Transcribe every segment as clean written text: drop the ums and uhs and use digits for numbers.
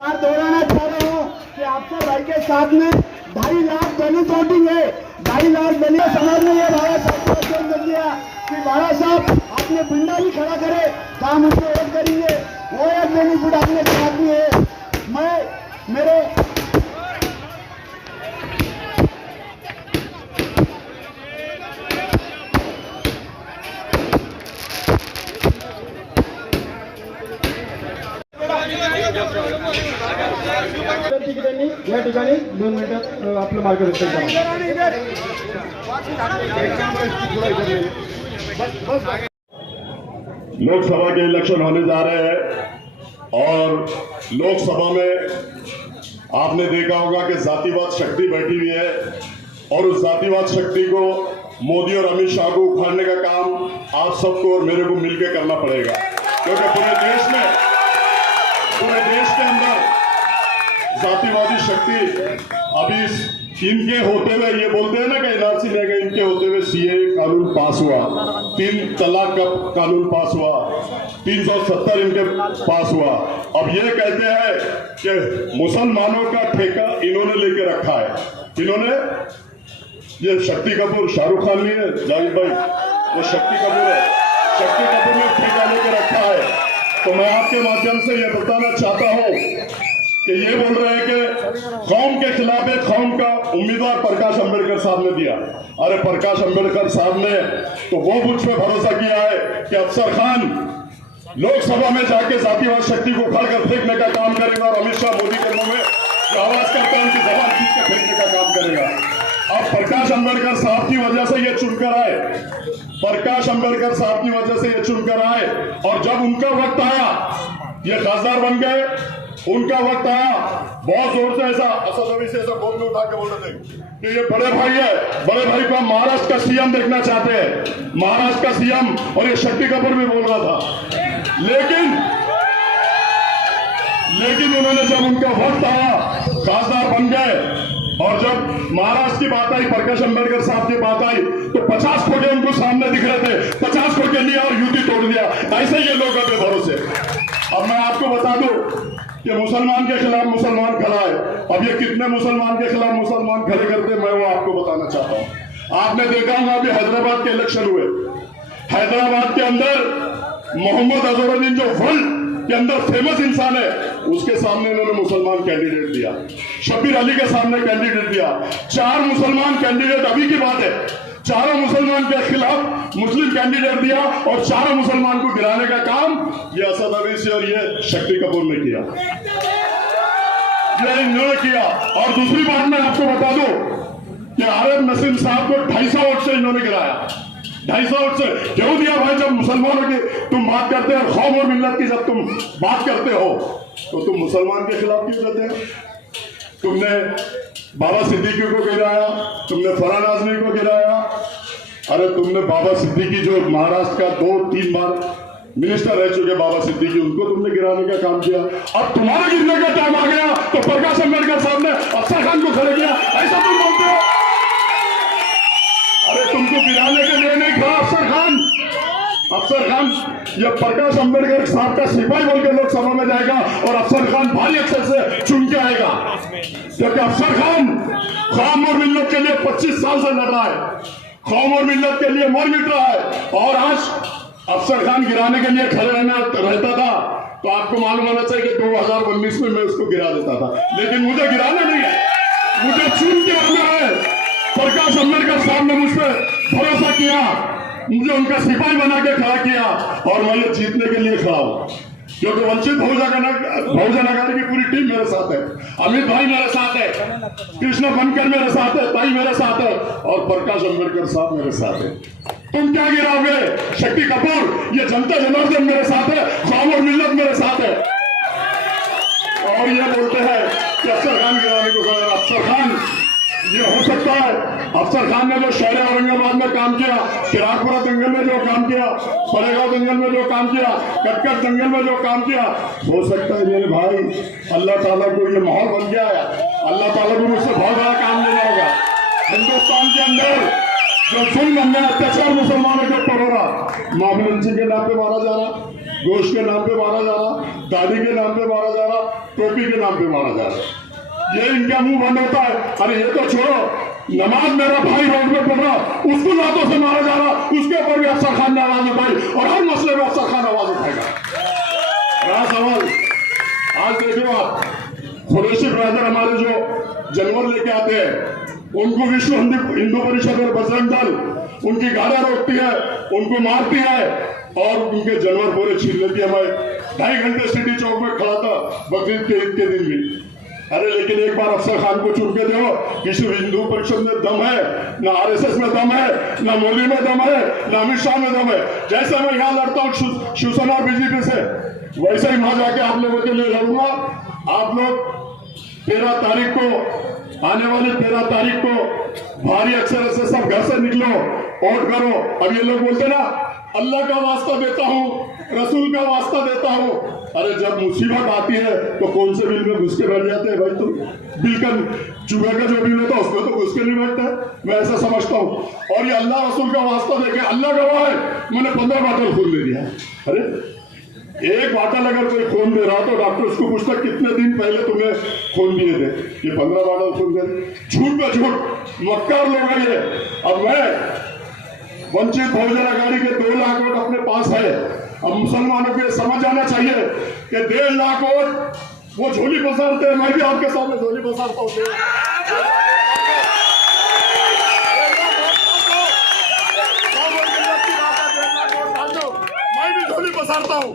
दोहराना चाह रहा हूँ कि अफसर भाई के साथ में 2.5 लाख दलित वोटिंग है। 2.5 लाख दलित समाज में ये बाबा साहब को अध्ययन कर दिया कि बाबा साहब आपने बिंडा भी खड़ा करे तो हम उसको वोट करेंगे। वो एक बेनिफिट आपने साथ में है। मैं मेरे या ठिकाणी 2 मिनिटात आपलं मार्गदर्शन करा। लोकसभा के इलेक्शन होने जा रहे हैं और लोकसभा में आपने देखा होगा कि जातिवाद शक्ति बैठी हुई है और उस जातिवाद शक्ति को मोदी और अमित शाह को उखाड़ने का काम आप सबको और मेरे को मिलकर करना पड़ेगा, क्योंकि पूरे देश के अंदर जातिवादी शक्ति अभी इनके होते हुए, ये बोलते हैं ना कि एनआरसी लेगा, इनके होते हुए सीए कानून पास हुआ, 3 तलाक का कानून पास हुआ, 370 इनके पास हुआ। अब ये कहते हैं कि मुसलमानों का ठेका इन्होंने लेके रखा है। इन्होंने, ये शक्ति कपूर, शाहरुख खान नहीं है जाहिद भाई, ये शक्ति कपूर है। शक्ति कपूर ने ठेका लेके रखा है। तो मैं आपके माध्यम से ये बताना चाहता हूँ कि ये बोल रहे हैं कि कौम के खिलाफ एक कौम का उम्मीदवार प्रकाश अंबेडकर साहब ने दिया। अरे प्रकाश अंबेडकर साहब ने तो वो मुझ पे भरोसा किया है कि अफसर खान लोकसभा में जाके जातिवाद शक्ति को उखाड़ कर फेंकने का काम करेगा और अमित शाह मोदी के मुंह में जो आवाज करता है उनकी जबान खींच कर फेंकने का काम करेगा। अब प्रकाश अंबेडकर साहब की वजह से ये चुनकर आए, प्रकाश अंबेडकर साहब की वजह से ये चुनकर आए, और जब उनका वक्त आया ये खासदार बन गए। उनका वक्त आया, बहुत जोर से ऐसा असद अभी से ऐसा गोद में उठा के बोल रहे थे कि ये बड़े भाई है, बड़े भाई को हम महाराष्ट्र का सीएम देखना चाहते हैं, महाराष्ट्र का सीएम। और ये शक्ति कपूर भी बोल रहा था, लेकिन उन्होंने जब उनका वक्त आया खासदार बन गए। और जब महाराष्ट्र की बात आई, प्रकाश अंबेडकर साहब की बात आई, तो 50 खोटे उनको सामने दिख रहे थे, 50 खोटे लिया और युति तोड़ दिया। ऐसे ये लोग अपने भरोसे। अब मैं आपको बता दूं कि मुसलमान के खिलाफ मुसलमान खड़ा है। अब ये कितने मुसलमान के खिलाफ मुसलमान खड़े करते, मैं वो आपको बताना चाहता हूँ। आपने देखा होगा अभी हैदराबाद के इलेक्शन हुए, हैदराबाद के अंदर मोहम्मद अजहरुद्दीन जो वर्ल्ड के अंदर फेमस इंसान है, उसके सामने इन्होंने मुसलमान कैंडिडेट दिया, शब्बीर अली के सामने कैंडिडेट दिया। 4 मुसलमान कैंडिडेट, अभी की बात है, चारों मुसलमान के खिलाफ मुस्लिम कैंडिडेट दिया और चारों मुसलमान को गिराने का काम ये असद अवैसी और ये शक्ति कपूर ने किया, ये इन्होंने किया। और दूसरी बात मैं आपको बता दूं कि आरिफ नसीम साहब को 250 वोट से इन्होंने गिराया, 250 वोट से। क्यों दिया भाई? जब मुसलमानों की तुम बात करते हो, कौम और मिल्लत की जब तुम बात करते हो, तो तुम मुसलमान के खिलाफ क्यों करते हो? तुमने बाबा सिद्दीकी को गिराया, तुमने फरहान आजमी को गिराया। अरे तुमने बाबा सिद्दीकी जो महाराष्ट्र का 2-3 बार मिनिस्टर रह चुके बाबा सिद्दीकी, उनको तुमने गिराने का काम किया। अब तुम्हारा गिरने का टाइम आ गया तो प्रकाश अंबेडकर साहब ने अफसर खान को खड़े किया, ऐसा तुम बोलते हो? अरे तुमको गिराने के लिए नहीं खड़ा अफसर खान। अफसर खान ये प्रकाश अंबेडकर साहब का सिपाही बोलकर लोकसभा में जाएगा और अफसर खान भारी अक्षर से चुन के आएगा, क्योंकि अफसर खान कौम और मिल्लत के लिए 25 साल से लड़ रहा है, कौम और मिल्लत के लिए मर मिट रहा है। और आज अफसर खान गिराने के लिए खड़े रहता था तो आपको मालूम होना चाहिए कि 2019 में मैं उसको गिरा देता था, लेकिन मुझे गिराना नहीं है, मुझे चुन के आना है। प्रकाश अंबेडकर साहब ने मुझ पर भरोसा किया, मुझे उनका सिपाही बना के खड़ा किया और मैं ये जीतने के लिए खड़ा हूं, क्योंकि वंचित बहुजन अघाड़ी की पूरी टीम मेरे साथ है, अमित भाई मेरे साथ है, कृष्ण बनकर मेरे साथ है, ताई मेरे साथ है और प्रकाश अंबेडकर साहब मेरे साथ है। तुम क्या गिराओगे? शक्ति कपूर, ये जनता जनार्दन मेरे साथ है, कौम और मिल्लत मेरे साथ है। और ये बोलते हैं कि अफसर खान गिराने को करेगा। अफसर खान ये हो सकता है, अफसर खान ने जो शहर औरंगाबाद में काम किया, किरारपुरा दंगल में जो काम किया, परेगांव दंगल में जो काम किया, कटकट दंगल में जो काम किया, हो सकता है मेरे भाई अल्लाह ताला को ये माहौल बन गया है, अल्लाह ताला को मुझसे बहुत बड़ा काम लेना होगा। हिंदुस्तान के अंदर जो जुल्म अन्याय अत्याचार मुसलमानों के ऊपर हो रहा, मामूल के नाम पे मारा जा रहा, गोश्त के नाम पे मारा जा रहा, दाढ़ी के नाम पे मारा जा रहा, टोपी के नाम पे मारा जा रहा। ये इनका मुंह बंद होता है। अरे ये तो छोड़ो, नमाज मेरा भाई रोड में पढ़ रहा, उसको लातों से मारा जा रहा, उसके ऊपर भी अफसर खान ने आवाज उठाई और हर मसले में अफसर खान आवाज उठाएगा। बड़ा सवाल। आज देखो आप, खुरेशी ब्रदर हमारे जो जानवर लेके आते हैं, उनको विश्व हिंदू परिषद और बजरंग दल उनकी गाड़ियां रोकती है, उनको मारती है और उनके जानवर पूरे छीन लेती है। मैं 2.5 घंटे सिटी चौक में खड़ा था बकरीद के ईद के दिन भी। अरे लेकिन एक बार अफसर खान को चुन के दो, किसी हिंदू परिषद में दम है ना, आरएसएस में दम है ना, मोदी में दम है ना, अमित शाह में दम है। जैसे मैं यहाँ लड़ता हूँ शिवसेना और बीजेपी से, वैसे ही वहां जाके आप लोगों के लिए लड़ूंगा। आप लोग 13 तारीख को, आने वाली 13 तारीख को भारी अक्षर से सब घर से निकलो, वोट करो। अब ये लोग बोलते ना, अल्लाह का वास्ता देता हूँ, रसूल का वास्ता देता हूँ। अरे जब मुसीबत आती है तो कौन से बिल में घुस के बैठ जाते हैं भाई? तुम बिल का चुभे का जो बिल होता है उसमें तो घुस के नहीं बैठता है, मैं ऐसा समझता हूँ। और ये अल्लाह रसूल का वास्ता देके, अल्लाह गवाह है, मैंने 15 बाटल खून दे दिया। अरे एक बाटल अगर कोई खून दे रहा तो डॉक्टर उसको पूछता कितने दिन पहले तुम्हें खून दिए थे? ये 15 बाटल खून दे। झूठ पे झूठ, मक्कार लोग हैं ये। अब मैं वंचित बहुजन अघाड़ी के 2 लाख वोट अपने पास है। अब मुसलमानों को समझ आना चाहिए कि 1.5 लाख वोट वो झोली पसारते हैं, मैं भी आपके सामने झोली पसारता हूँ। मैं भी झोली पसारता हूँ।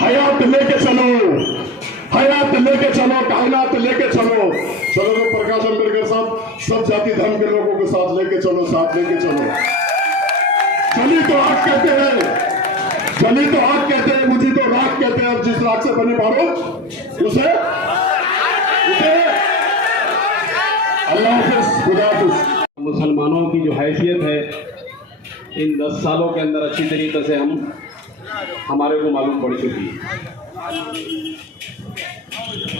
हयात लेके चलो, हयात लेके चलो, कायनात लेके चलो। चलो तो प्रकाश अंबेडकर साहब सब जाति धर्म के लोगों को साथ लेके चलो, साथ लेके चलो। चली तो आग कहते हैं, चली तो आग कहते हैं, मुझे तो राख कहते हैं। और जिस राख से बनी मारो उसे अल्लाह हाफिज़, खुदा हाफिज़। मुसलमानों की जो हैसियत है इन 10 सालों के अंदर अच्छी तरीके से हमारे को मालूम पड़ चुकी है।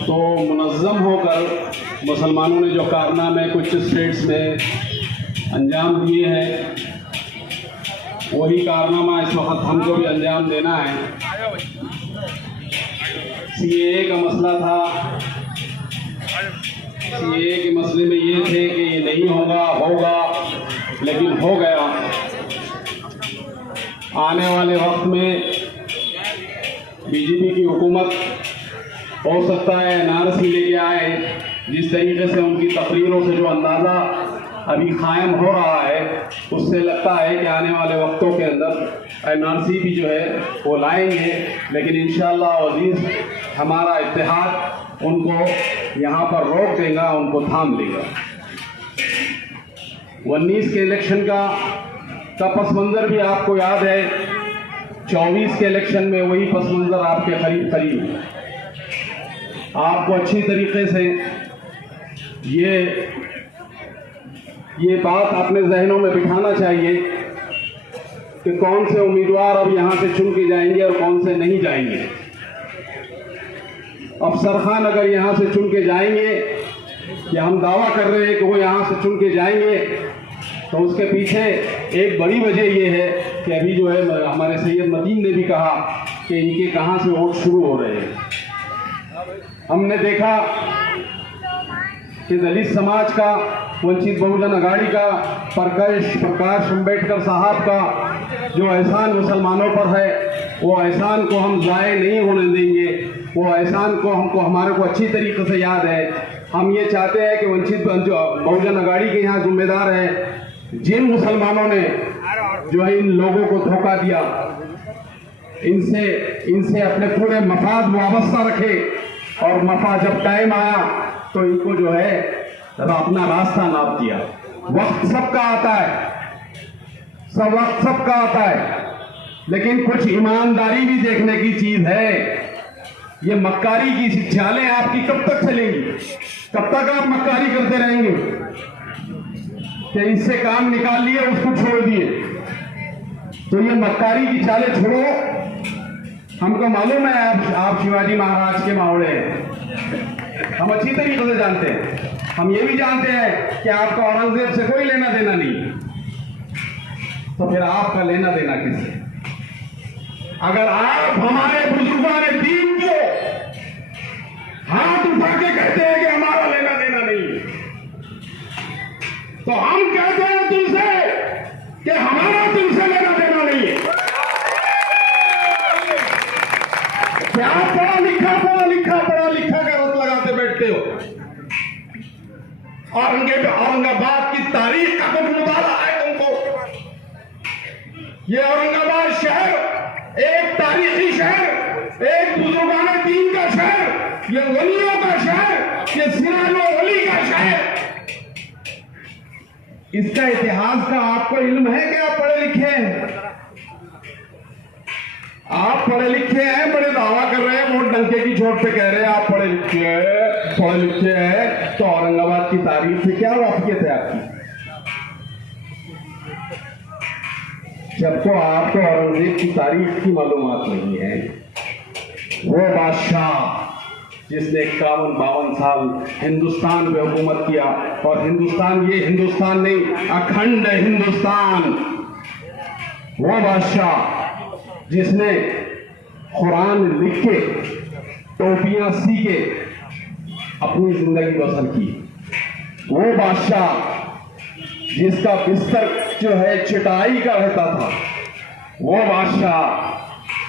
तो मुनज़्ज़म होकर मुसलमानों ने जो कारनामे कुछ स्टेट्स में अंजाम दिए हैं, वही कारनामा इस वक्त हमको भी अंजाम देना है। सीएए का मसला था, सीएए के मसले में ये थे कि ये नहीं होगा, लेकिन हो गया। आने वाले वक्त में बीजेपी की हुकूमत हो सकता है एनआरसी लेके आए। जिस तरीके से उनकी तकरीरों से जो अंदाज़ा अभी कायम हो रहा है, उससे लगता है कि आने वाले वक्तों के अंदर एनआरसी भी जो है वो लाएंगे। लेकिन इंशाअल्लाह अज़ीज़ हमारा इत्तेहाद उनको यहाँ पर रोक देगा, उनको थाम लेगा। 19 के इलेक्शन का पस मंज़र भी आपको याद है। 24 के इलेक्शन में वही पस मंज़र आपके करीब आपको अच्छी तरीके से ये बात अपने जहनों में बिठाना चाहिए कि कौन से उम्मीदवार अब यहाँ से चुन के जाएंगे और कौन से नहीं जाएंगे। अफसर खान अगर यहाँ से चुन के जाएंगे, या हम दावा कर रहे हैं कि वो यहाँ से चुन के जाएंगे, तो उसके पीछे एक बड़ी वजह ये है कि अभी जो है हमारे सैयद मतीन ने भी कहा कि इनके कहाँ से वोट शुरू हो रहे हैं। हमने देखा कि दलित समाज का, वंचित बहुजन अघाड़ी का, प्रकाश अंबेडकर साहब का जो एहसान मुसलमानों पर है, वो एहसान को हम ज़ाय नहीं होने देंगे। वो एहसान को हमारे को अच्छी तरीके से याद है। हम ये चाहते हैं कि वंचित बहुजन अघाड़ी के यहाँ जिम्मेदार है, जिन मुसलमानों ने जो है इन लोगों को धोखा दिया, इनसे अपने पूरे मफाद वाबस्ता रखे, और मफा जब टाइम आया तो इनको जो है अपना रास्ता नाप दिया। वक्त सबका आता है, वक्त सबका आता है, लेकिन कुछ ईमानदारी भी देखने की चीज है। ये मक्कारी की चालें आपकी कब तक चलेंगी? कब तक आप मक्कारी करते रहेंगे कि इससे काम निकाल लिए, उसको छोड़ दिए? तो ये मक्कारी की चालें छोड़ो। हमको मालूम है आप शिवाजी महाराज के मावड़े हैं, हम अच्छी तरीके से जानते हैं। हम ये भी जानते हैं कि आपका औरंगजेब से कोई लेना देना नहीं, तो फिर आपका लेना देना किससे? अगर आप हमारे बुजुर्गान दीन को हाथ उठा के कहते हैं कि हमारा लेना देना नहीं है, तो हम कहते हैं तुमसे कि हमारा तुमसे लेना देना नहीं है। क्या पढ़ा लिखा का रट लगाते बैठते हो? औरंगाबाद की तारीख का कुछ मुताला है तुमको? ये औरंगाबाद शहर एक तारीखी शहर, एक बुजुर्गाने दीन का शहर, ये वलियों का शहर, ये सिराजो वली का शहर। इसका इतिहास का आपको इल्म है कि आप पढ़े लिखे हैं? आप पढ़े लिखे हैं, बड़े दावा कर रहे हैं, वोट डंके की चोट पे कह रहे हैं आप पढ़े लिखे हैं। तो औरंगाबाद की तारीख से क्या वाकियत है आपकी? जब तो आपको औरंगजेब की तारीख की मालूमात नहीं है। वो बादशाह जिसने 51-52 साल हिंदुस्तान पे हुकूमत किया, और हिंदुस्तान ये हिंदुस्तान नहीं, अखंड हिंदुस्तान। वो बादशाह जिसने कुरान लिख के, टोपियां सी के अपनी जिंदगी बसर की। वो बादशाह जिसका बिस्तर जो है चटाई का रहता था। वो बादशाह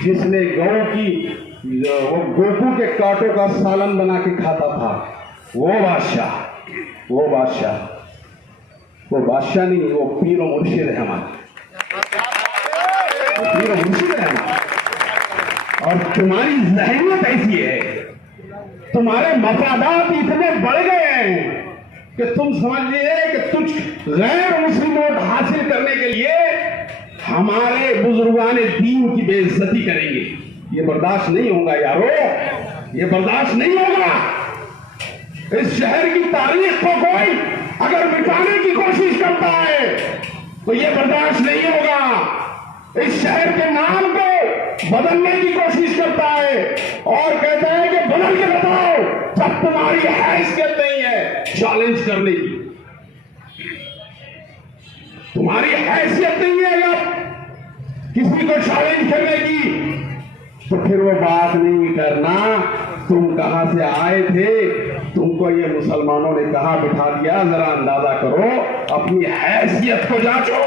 जिसने गौ की वो गोकू के कांटों का सालन बना के खाता था। वो बादशाह नहीं, वो पीर और मुर्शिद है हमारे, पीर और मुर्शिद है हमारे। और तुम्हारी ज़हनियत ऐसी है, तुम्हारे मफादात इतने बढ़ गए हैं कि तुम समझ लिए कि तुझ गैर मुस्लिम वोट हासिल करने के लिए हमारे बुजुर्गाने दीन की बेइज्जती करेंगे। ये बर्दाश्त नहीं होगा यारो, ये बर्दाश्त नहीं होगा। इस शहर की तारीख को कोई अगर मिटाने की कोशिश करता है तो ये बर्दाश्त नहीं होगा। इस शहर के नाम को बदलने की कोशिश करता है और कहता है कि बदल के बताओ, जब तुम्हारी हैसियत नहीं है चैलेंज करने की, तुम्हारी हैसियत नहीं है जब किसी को चैलेंज करने की, तो फिर वो बात नहीं करना तुम कहां से आए थे, तुमको ये मुसलमानों ने कहां बिठा दिया, जरा अंदाजा करो, अपनी हैसियत को जांचो,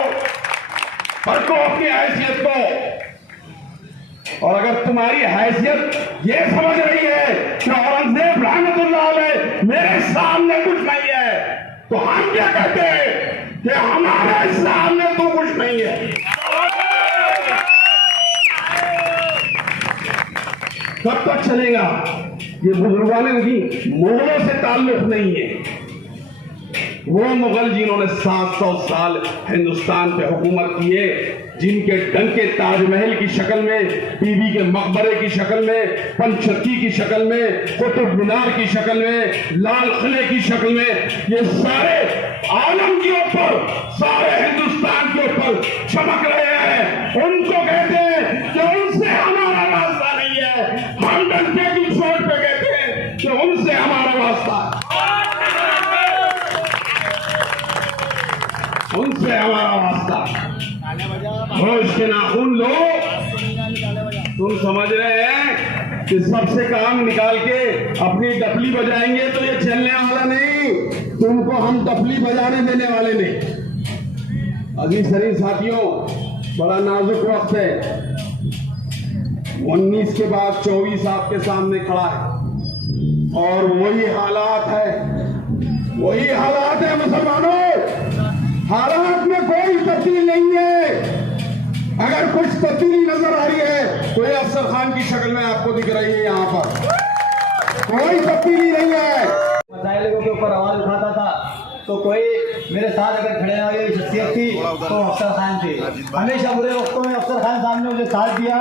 परखो अपनी हैसियत को। और अगर तुम्हारी हैसियत ये समझ रही है कि औरंगजेब रहमतुल्लाह अलैह मेरे सामने कुछ नहीं है, तो हम क्या कहते हैं कि हमारे सामने तो कुछ नहीं है। कब तक चलेगा? ये बुजुर्गाने नहीं, मुगलों से ताल्लुक नहीं है। वो मुगल जिन्होंने 700 साल हिंदुस्तान पे हुकूमत किए, जिनके डंके ताजमहल की शक्ल में, बीबी के मकबरे की शक्ल में, पंचतखी की शक्ल में, कुतुब मीनार की शक्ल में, लाल किले की शक्ल में, ये सारे आलम के ऊपर, सारे हिंदुस्तान के ऊपर चमक रहे हैं। उनको कहते हैं कि उनसे हमारा रास्ता नहीं है। हम डंके की चोट पे कहते हैं कि उनसे हमारा रास्ता है, उनसे हमारा रास्ता। होश के नाखून लो, तुम समझ रहे हैं कि सबसे काम निकाल के अपनी डफली बजाएंगे तो ये चलने वाला नहीं, तुमको हम डफली बजाने देने वाले नहीं। अजीज शरीफ साथियों, बड़ा नाजुक वक्त है। 19 के बाद 24 आपके सामने खड़ा है और वही हालात है मुसलमानों। हालात में कोई तब्दीली नहीं है। अगर कुछ तब्दीली नजर आ रही है तो ये अफसर खान की शक्ल में आपको दिख रही है। यहाँ पर कोई तब्दीली नहीं है। मसाइलों के ऊपर आवाज उठाता था तो कोई मेरे साथ अगर खड़े हुए शख्सियत थी तो अफसर खान थी। हमेशा बुरे वक्तों में अफसर खान साहब ने मुझे साथ दिया।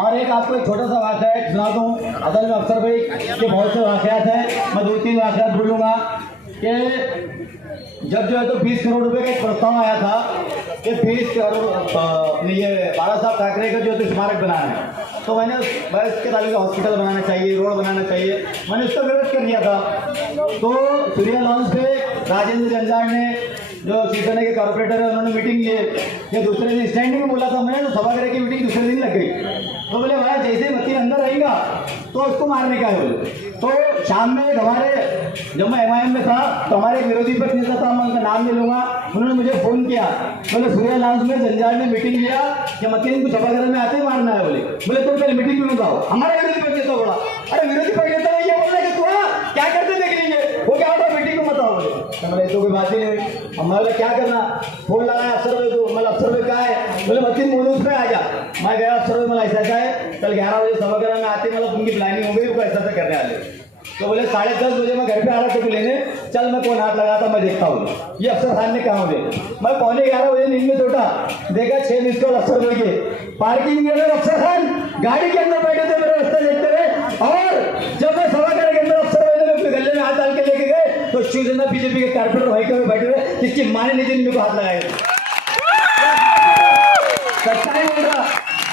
और एक आपको एक छोटा सा वाक़या सुना दूँ। असल में अफसर भाई के बहुत से वाक़यात हैं, मैं 2-3 वाक़यात बोलूँगा कि जब जो है तो 20 करोड़ रुपए का एक प्रस्ताव आया था कि 20 करोड़ ये बाला साहब ठाकरे का जो है तो स्मारक बनाना है, तो मैंने इसके तालिका हॉस्पिटल बनाना चाहिए, रोड बनाना चाहिए, मैंने उसका विरोध कर दिया था। तो सूर्या लॉन्च पे राजेंद्र जंजाड़ ने जो शिवसेना के कॉर्पोरेटर है उन्होंने मीटिंग लिए, या दूसरे दिन स्टैंडिंग में बोला था मैंने, तो सभागृह की मीटिंग दूसरे दिन लग गई। तो बोले भाई जैसे ही मतीन अंदर आएगा तो उसको मारने का है बोले। तो शाम में हमारे, जब मैं MIM में था तो हमारे एक विरोधी पक्ष नेता था, मैं उनका नाम नहीं लूंगा, उन्होंने मुझे फोन किया, बोले सूर्या लॉन्च में जंजाल ने मीटिंग लिया कि मतीन को सभागृह में आते ही मारना है बोले। बोले तुम पहले मीटिंग में बताओ। हमारा विरोधी पक्ष नेता बोला, अरे विरोधी पक्ष नेता ये बोल रहे कि तू क्या करते देख लीजिए, वो क्या होता मीटिंग में बताओ बोले। हमारे तो कोई बात ही नहीं हुई। हमारे क्या करना, फोन लगाया अफसर भाई को, मतलब अफसर भाई कहा है, बोले मतीन मोनूस पे आ जा। मैं गया अफसर भाई, मतलब ऐसा है कल 11 बजे सभागृह में आते, मतलब उनकी प्लानिंग हो गई, वो ऐसा से करने वाले। तो बोले 10:30 बजे मैं घर पे आ रहा था लेने, चल मैं कौन हाथ लगाता मैं देखता हूँ ये अफसर खान ने कहा मुझे। मैं 11:15 बजे नींद में उठा, देखा 6 मिस कॉल अफसर भाई के। पार्किंग में अफसर खान गाड़ी के अंदर बैठे थे, मेरा रास्ता देखते रहे। और जब मैं सभागृह के अंदर अफसर भाई ने अपने गले में हाथ डाल के लेके गए तो शिवसेना बीजेपी के कारपोरेटर भाई के बैठे हुए, किसकी माने नीचे मेरे को हाथ लगाए। सच्चाई बोल रहा,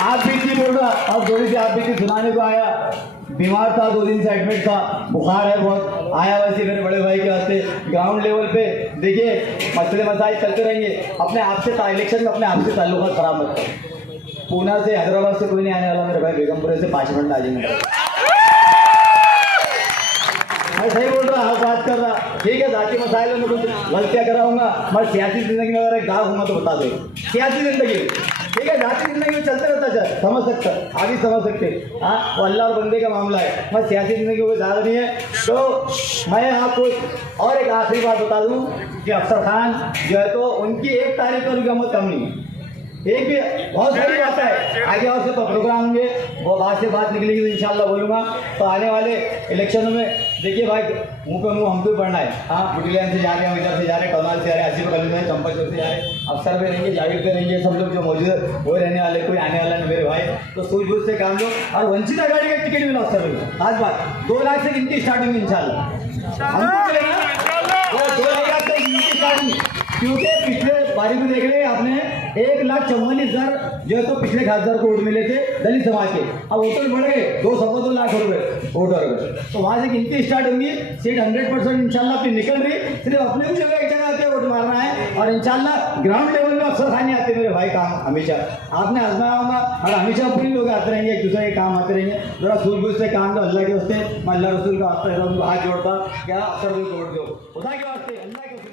आप भी थी बोल रहा, और थोड़ी सी आप भी थी सुनाने को आया। बीमार था, 2 दिन से एडमिट था, बुखार है बहुत, आया वैसे मेरे बड़े भाई के वास्ते। ग्राउंड लेवल पे देखिए मसले मसाइल चलते रहेंगे, अपने आप से इलेक्शन में अपने आप से ताल्लुकात खराब मत करो। पूना से हैदराबाद से कोई नहीं आने वाला मेरे भाई, बेगमपुरे से 5 मिनट आ जाएंगे। मैं सही बोल रहा हूँ, बात कर रहा, ठीक है। जाति मसाइल में कुछ गलतियाँ कराऊंगा, मैं सियासी जिंदगी में अगर एक दाग होगा तो बता दो, सियासी जिंदगी ठीक है, जाति जिंदगी में चलते रहता है, समझ सकता आगे समझ सकते। हाँ, वो अल्लाह और बंदे का मामला है, मैं सियासी जिंदगी में ज़्यादा नहीं है। तो मैं आपको और एक आखिरी बात बता दूँ कि अफसर खान जो है तो उनकी 1 तारीख पर भी कम नहीं है, एक भी बहुत सारी बात है। आगे और से तो प्रोग्राम होंगे, वो बात से बात निकलेगी तो इंशाल्लाह बोलूँगा। तो आने वाले इलेक्शनों में देखिए भाई, मुँह पे मुँह हमको पढ़ना है। हाँ, बुटीलैंड से जा रहे हैं, इधर से जा रहे हैं, कमाल से जा रहे हैं, आसिफ कॉलेज में, चंपाचौक से जा रहे हैं, अफसर पे रहेंगे, जावेद पे रहेंगे, सब लोग जो मौजूद वो रहने वाले, कोई आने वाला नहीं मेरे भाई। तो सूझबूझ से काम लो, और वंचित गाड़ी का टिकट मिला अफसर में। आज बात 2 लाख से गिनती स्टार्ट होंगी इंशाल्लाह, हमको मिलेगा 2 लाख से गिनती स्टार्ट होंगी। क्योंकि पिछले बारी में देख रहे आपने 1,54,000 जो है तो पिछले खासदार को वोट मिले थे दलित समाज के, अब वोटर बढ़ गए 2 लाख रुपए वोटर। तो वहाँ से गिनती स्टार्ट होंगी, सीट 100% इंशाल्लाह अपनी निकल रही, सिर्फ अपने को जगह एक जगह आते वोट मारना है। और इंशाल्लाह ग्राउंड लेवल में अफसर खाने आते मेरे भाई काम हमेशा आपने आजमाया होगा, और हमेशा पूरी लोग आते रहेंगे, एक दूसरे के काम आते रहेंगे। जरा सूझबूझ से काम दो अल्लाह के वास्ते, मैं अल्लाह रसूल का हाथ जोड़ता क्या अफसर को वोट दो, खुदा के वास्ते, अल्लाह के